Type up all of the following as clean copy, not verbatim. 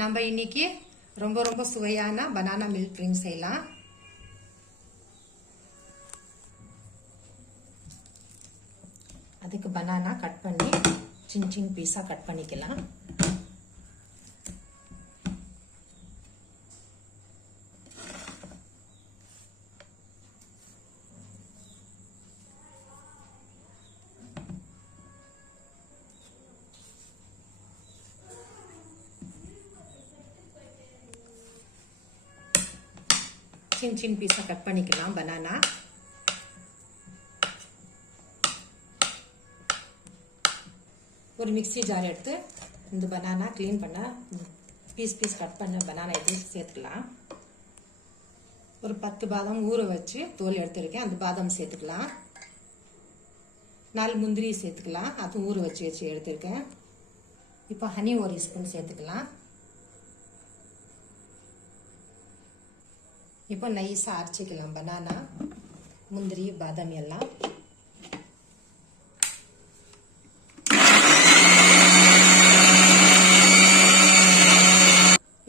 நம்ம இன்னைக்கு ரொம்ப ரொம்ப சுவையான பனானா மில்க் க்ரீம் செய்யலாம். அதுக்கு பனானா கட் பண்ணி சின்ன சின்ன பீஸா கட் பண்ணிக்கலாம். சின்ன சின்ன பீஸா கட் பண்ணிக்கலாம் பனானா. ஒரு மிக்ஸி ஜார் எடுத்து இந்த பனானா க்ளீன் பண்ண பீஸ் கட் பண்ண பனானா எடுத்து சேர்த்துக்கலாம். ஒரு 10 பாதாம் ஊற வச்சு தோல் எடுத்துருக்கேன், அந்த பாதாம் சேர்த்துக்கலாம். 4 முந்திரி சேர்த்துக்கலாம், அதுவும் ஊற வச்சு எடுத்துருக்கேன். இப்போ ஹனி ஒரு ஸ்பூன் சேர்த்துக்கலாம். இப்போ நைஸாக அரைச்சிக்கலாம் பனானா, முந்திரி, பாதாம் எல்லாம்.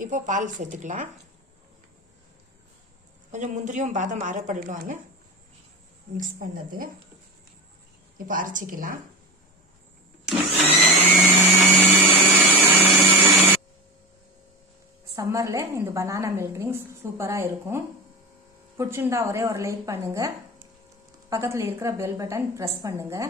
இப்போ பால் சேர்த்துக்கலாம். கொஞ்சம் முந்திரியும் பாதாம் அரைப்படலான்னு மிக்ஸ் பண்ணது இப்போ அரைச்சிக்கலாம். சம்மரில் இந்த பனானா மில்க் க்ரீம் சூப்பராக இருக்கும். பிடிச்சிருந்தா ஒரே ஒரு லைக் பண்ணுங்கள். பக்கத்தில் இருக்கிற பெல் பட்டன் ப்ரெஸ் பண்ணுங்கள்.